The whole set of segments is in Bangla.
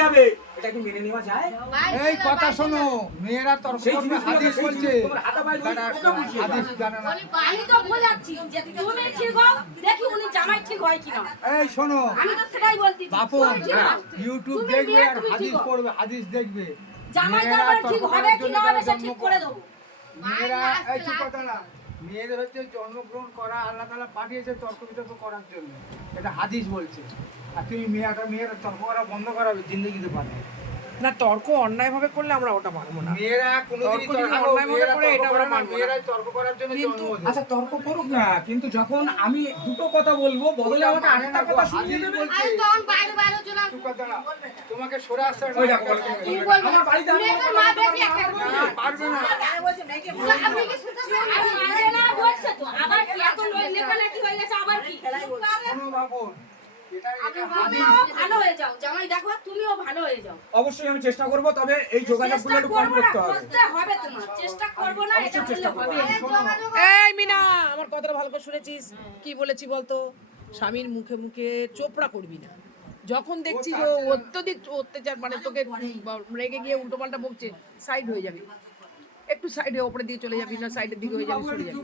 যাবে, এটা কি মেনে নেওয়া যায়? এই কথা শোনো, মেয়েরা তর্ক করবে, হাদিস বলছে। হাদিস জানে না। আমি তো বলেছি যে তুমি ঠিক হও, দেখি উনি জামাই ঠিক হয় কিনা। এই শোনো, আমি তো সেটাই বলতে বাপু ইউটিউব দেখবে আর হাদিস পড়বে, হাদিস দেখবে। জামাই মেয়েরা তারপরে ঠিক তর্ক হবে করার কি জন্য না হবে তারা সে জন্ম ঠিক করে দেবো। মেয়েরা এই চুপ কথা না, মেয়েদের হচ্ছে জন্মগ্রহণ করা আল্লাহ তাআলা পাঠিয়েছে তর্ক বিতর্ক করার জন্য, এটা হাদিস বলছে। আর তুমি মেয়েরা তর্ক করা বন্ধ করাবে, জিন্দগিতে পারবে না। তর্ক অন্যায় ভাবে করলে আমরা ওটা মানবো না। মেয়েরা কোনোদিনই তর্ক যদি তর্ক অন্যায় ভাবে করে এটা আমরা মানবো না। মেয়েরা তর্ক করার জন্য কিন্তু জন্ম আচ্ছা তর্ক করুক না, কিন্তু যখন আমি দুটো কথা বলবো বদলে আমাকে আরেকটা কথা শুনিয়ে দেবে। আরে তখন বাইরে বাইরে চলে চুপ কথা না, তোমাকে সরে আসতে হবে ওই না। দেখো, কি বলবো আমার বাড়িতে আমি মেয়ের মা বেশি একটা পারবে না। আপনি কি শুনতে আরে না বলছে তো আবার কি এত লেখালেখি হয়ে গেছে আবার কি শোনো বাবু, এটা তুমিও ভালো হয়ে যাও জামাই, দেখো তুমিও ভালো হয়ে যাও। অবশ্যই আমি চেষ্টা করব, তবে এই যোগাযোগগুলো একটু কম করতে হবে। করতে হবে তোমার, চেষ্টা করবো না এটা বললে হবে। এই মিনা, আমার কথাটা ভালো করে শুনেছিস? কি বলেছি বলতো? স্বামীর মুখে মুখে চোপড়া করবি না। যখন দেখছিস ও অত্যধিক অত্যাচার, মানে তোকে রেগে গিয়ে উল্টো পাল্টা বকছে, সাইড হয়ে যাবি, একটু সাইডে ওপরে দিয়ে চলে যাবি, না সাইডের দিকে হয়ে যাবি, সরে যাবি।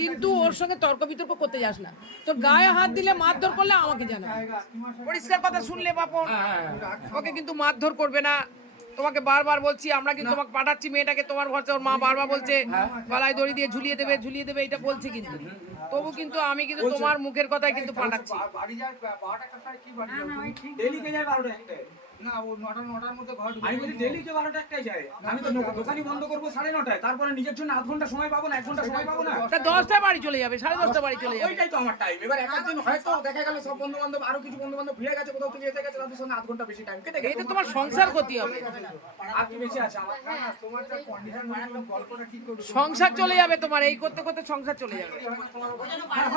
কিন্তু ওর সঙ্গে তর্ক বিতর্ক করতে যাস না। তোর গায়ে হাত দিলে, মারধর করলে আমাকে জানা। পরিষ্কার কথা শুনলে বাপন, ওকে কিন্তু মারধর করবে না। তোমাকে বারবার বলছি, আমরা কিন্তু তোমাকে পাঠাচ্ছি মেয়েটাকে তোমার ঘরে। ওর মা বারবার বলছে গলায় দড়ি দিয়ে ঝুলিয়ে দেবে, এটা বলছে। কিন্তু তবু কিন্তু আমি কিন্তু তোমার মুখের কথাই কিন্তু পাঠাচ্ছি। বাড়ি যায় 12টা কোথায় কি বাড়ি যাবে? ডেলি কে যায় 12টা একটায়? না, ও 9টার মধ্যে ঘর ঢুকে আমি বলি ডেলি কে 12টা একটাই যায়? আমি তো দোকানই বন্ধ করবো 9:30, তারপরে নিজের জন্য আধ ঘন্টা সময় পাবো না, 1 ঘন্টা সময় পাবো না। তা 10টায় বাড়ি চলে যাবে, 10:30 বাড়ি চলে যাবে। ওইটাই তো আমার টাইম। এবার একদিন হয়তো দেখা গেল সব বন্ধু বান্ধব, আরো কিছু বন্ধু বান্ধব ভিড়ে গেছে, কোথাও থেকে এসে গেছে, তাদের সঙ্গে আধ ঘন্টা বেশি টাইম কেটে গেছে। এটা তোমার সংসার ক্ষতি হবে। আর কি বেঁচে আছে আমার? না, তোমার যা কন্ডিশন মানে গল্পটা ঠিক করবে। সংসার চলে যাবে তোমার, এই করতে করতে সংসার চলে যাবে। হ্যাঁ,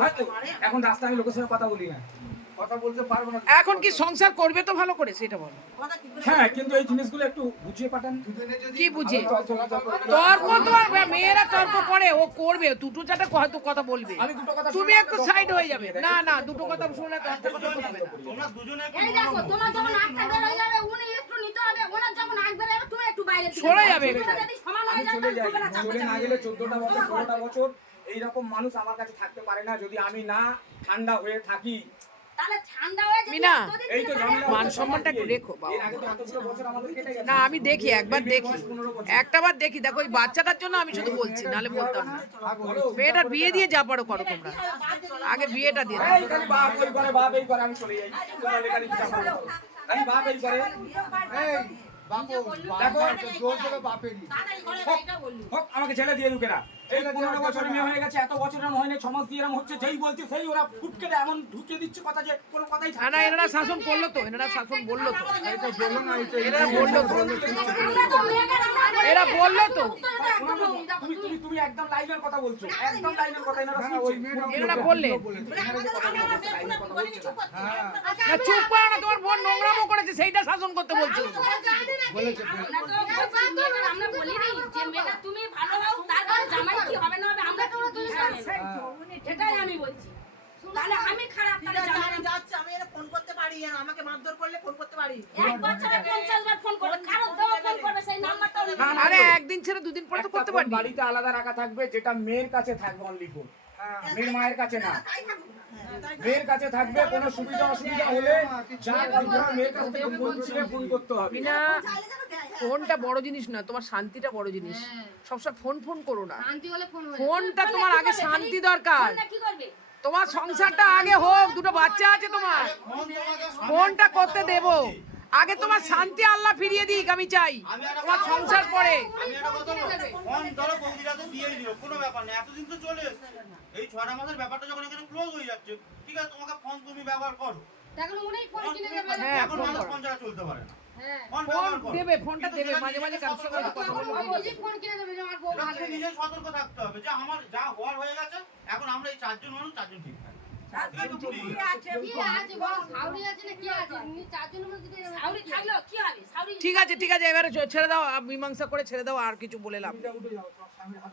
হয়তো এখন রাস্তায় আমি লোকের সঙ্গে কথা বলি না। কথা বলতে পারবো না। এখন কি সংসার করবে তো ভালো করে, সেটা বলো। হ্যাঁ, কিন্তু এই জিনিসগুলো একটু বুঝিয়ে পাঠান। দুদিনে যদি কি বুঝে? চলাচল করতে। তর্ক তোমার মেয়েরা তর্ক করে, ও করবে, দুটো চারটে হয়তো কথা বলবে, আমি দুটো কথা তুমি শুনলে একটু তো- সাইড হয়ে যাবে। না না, দুটো কথা শুনলে তো একটা কথা বলবে না। এই দেখো তোমার যখন আটটা বের হয়ে যাবে উনি একটু নিতে হবে, ওনার যখন আট বের হবে তুমি একটু বাইরে থেকে সরে যাবে। দুটোটা যদি সমান হয়ে আমি যায় চলে যাই, তাহলে না চলে না গেলে 14টা বছর 16টা বছর এইরকম মানুষ আমার কাছে থাকতে পারে না, যদি আমি না ঠান্ডা হয়ে থাকি। তাহলে ঠান্ডা হয়ে যাবে। মিনা, এই তো ঝামেলা মান হচ্ছে। সম্মানটা একটু রেখো বাবা। এর আগে তো এতগুলো বছর আমাদের কেটে গেছে। না আমি দেখি, একবার দেখি, একটাবার দেখি। দেখো ওই বাচ্চাটার জন্য আমি শুধু বলছি, নাহলে বলতাম না। মেয়েটার বিয়ে দিয়ে যা পারো করো তোমরা, আগে বিয়েটা দিয়ে দাও। এই খালি বাপ ওই করে, বাপ এই করে, আমি চলে যাই। তোমার লেখালি কি করবো? খালি বাপ এই করে। এই বাপু, দেখো জোর করে বাপেরই। হোক, আমাকে ছেলে দিয়ে ঢুকে না। এই 15 বছরের মেয়ে হয়ে গেছে, এত বছর এরম হয়নি, 6 মাস দিয়ে এরম হচ্ছে। যেই বলছে সেই ওরা ফুটকেটে এমন ঢুকিয়ে দিচ্ছে কথা যে কোনো কথাই না থাকে না, এনারা শাসন করলো তো, এনারা শাসন বললো তো, এটা বলো না, এটা এনারা বললো তো, আমরা তো মেয়েদের আমরা এরা বললো তো, তুমি তুমি তুমি একদম লাইনের কথা বলছো, একদম লাইনের কথা এনারা না, ওই শুনছে। মেয়েটা এনারা বললেন। এনারা যে কথা বলছে, লাইনের কথা বলছে না। হ্যাঁ, না চুপ করো না, তোমার বোন নোংরামো করেছে, সেইটা শাসন করতে বলছো। আমরা বলিনি যে মেয়েটা তুমি ভালো হও, তারপর জামাই কি হবে না হবে আমরা তো এটাই আমি বলছি। তাহলে আমি খারাপ, তাহলে জামাই যাচ্ছে, আমি এটা ফোন করতে পারি, আমাকে মারধর করলে ফোন করতে পারি। এক বছরে 50 বার ফোন করবে, কারণ দাও ফোন করবে সেই নাম্বারটাও না, না, আরে একদিন ছেড়ে দুদিন পরে তো একটা করতে ফোন পারবি। বাড়িতে আলাদা রাখা থাকবে, যেটা মেয়ের কাছে থাকবে অনলি ফোন। মেয়ের মায়ের কাছে না, তাই থাকুক না। তাই মেয়ের কাছে থাকবে। কোনো সুবিধা অসুবিধা হলে যা কন্ট্রোল মেয়ের কাছ থেকে বলছিলে ফোন করতে হবে। না চাইলে যেন দেয়। ফোনটা বড় জিনিস না, তোমার শান্তিটা বড় জিনিস। সবসময় ফোন ফোন করো না, শান্তি হলে ফোন হবে। ফোনটা তোমার আগে শান্তি দরকার। ফোনটা কি করবে? তোমার সংসারটা আগে হোক, দুটো বাচ্চা আছে তোমার, ফোনটা করতে দেবো। আগে তোমার শান্তি আল্লাহ ফিরিয়ে দিক, আমি চাই। তোমার সংসার পরে আমি একটা কথা বলবো, ফোন ধরো বৌদিরা তো দিয়েই দিল, কোনো ব্যাপার নেই, এতদিন তো চলে এসেছে। এই 6টা মাসের ব্যাপারটা যখন এখানে ক্লোজ হয়ে যাচ্ছে, ঠিক আছে, তোমাকে ফোন তুমি ব্যবহার করো। এখন উনিই ফোন কিনে দেবে। হ্যাঁ, এখন ফোন মানুষ করো। ফোন ছাড়া চলতে পারে না। হ্যাঁ, ফোন ফোন ব্যবহার করো। দেবে, ফোনটা কিন্তু দেবে, সেটা মাঝে মাঝে নিজে কারোর সঙ্গে সতর্ক কথা থাকতে বলবে। হবে। নিজেই ফোন কিনে দেবে যে আমার বউ এটা ভালো। নিজে সতর্ক থাকতে হবে যে আমার যা হওয়ার হয়ে গেছে, এখন আমরা এই 4 জন মানুষ 4 জন ঠিক থাকি। এইটুকুই। কি আছে বল, সাউরি আছে না কি আছে? উনি চারজনের মধ্যে যদি সাউরি থাকলো কি হবে? সাউরি ঠিক আছে ঠিক আছে, এবারে ছেড়ে দাও, মীমাংসা করে ছেড়ে দাও, আর কিছু বলে লাভ নেই। উঠে যাও, তোর স্বামীর হাত